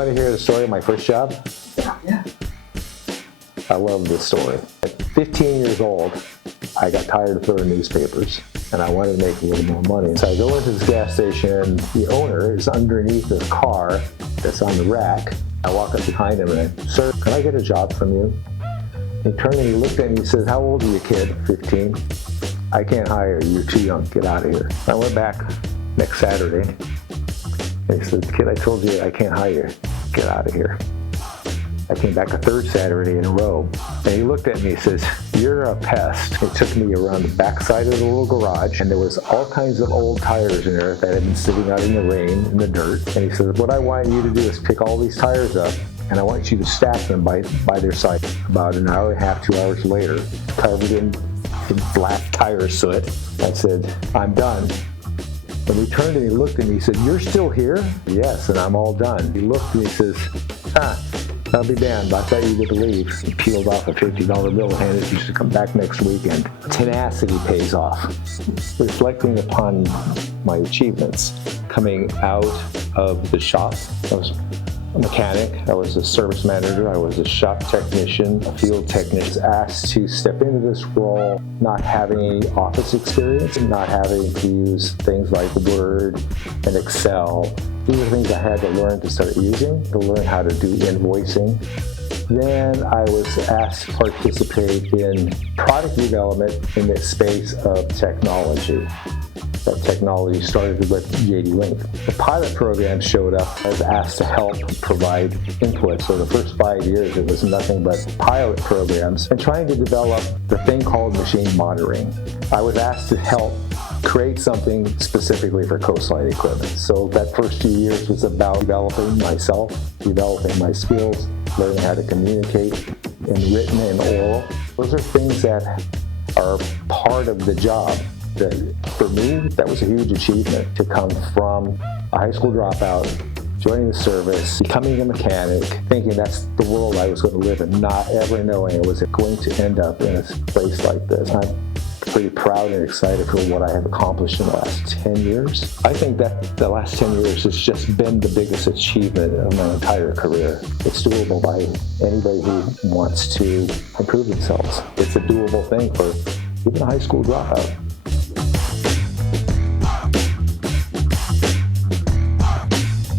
want to hear the story of my first job? Yeah. I love this story. At 15 years old, I got tired of throwing newspapers, and I wanted to make a little more money. So I go into this gas station. The owner is underneath the car that's on the rack. I walk up behind him and I, "Sir, can I get a job from you?" He turned and he looked at me and he says, "How old are you, kid?" 15. "I can't hire you. You're too young. Get out of here." I went back next Saturday. And he said, "Kid, I told you I can't hire you. Get out of here." I came back a third Saturday in a row, and he looked at me and says, "You're a pest." He took me around the backside of the little garage, and there was all kinds of old tires in there that had been sitting out in the rain, in the dirt. And he said, "What I want you to do is pick all these tires up, and I want you to stack them by their side." About an hour and a half, 2 hours later, covered in black tire soot, I said, "I'm done." When he turned and he looked at me, he said, "You're still here?" "Yes, and I'm all done." He looked and he says, "I'll be damned, I thought you were going to leave." He peeled off a $50 bill and handed it to come back next weekend. Tenacity pays off. Reflecting upon my achievements, coming out of the shop, I was a mechanic, I was a service manager, I was a shop technician, a field technician, asked to step into this role, not having any office experience, not having to use things like Word and Excel. These are things I had to learn to start using, to learn how to do invoicing. Then I was asked to participate in product development in the space of technology. That technology started with JD Link. The pilot program showed up. I was asked to help provide input. So the first 5 years, it was nothing but pilot programs and trying to develop the thing called machine monitoring. I was asked to help create something specifically for Coastline equipment. So that first few years was about developing myself, developing my skills, learning how to communicate in written and oral. Those are things that are part of the job. That, for me, that was a huge achievement to come from a high school dropout, joining the service, becoming a mechanic, thinking that's the world I was going to live in, not ever knowing I was going to end up in a place like this. I'm pretty proud and excited for what I have accomplished in the last 10 years. I think that the last 10 years has just been the biggest achievement of my entire career. It's doable by anybody who wants to improve themselves. It's a doable thing for even a high school dropout.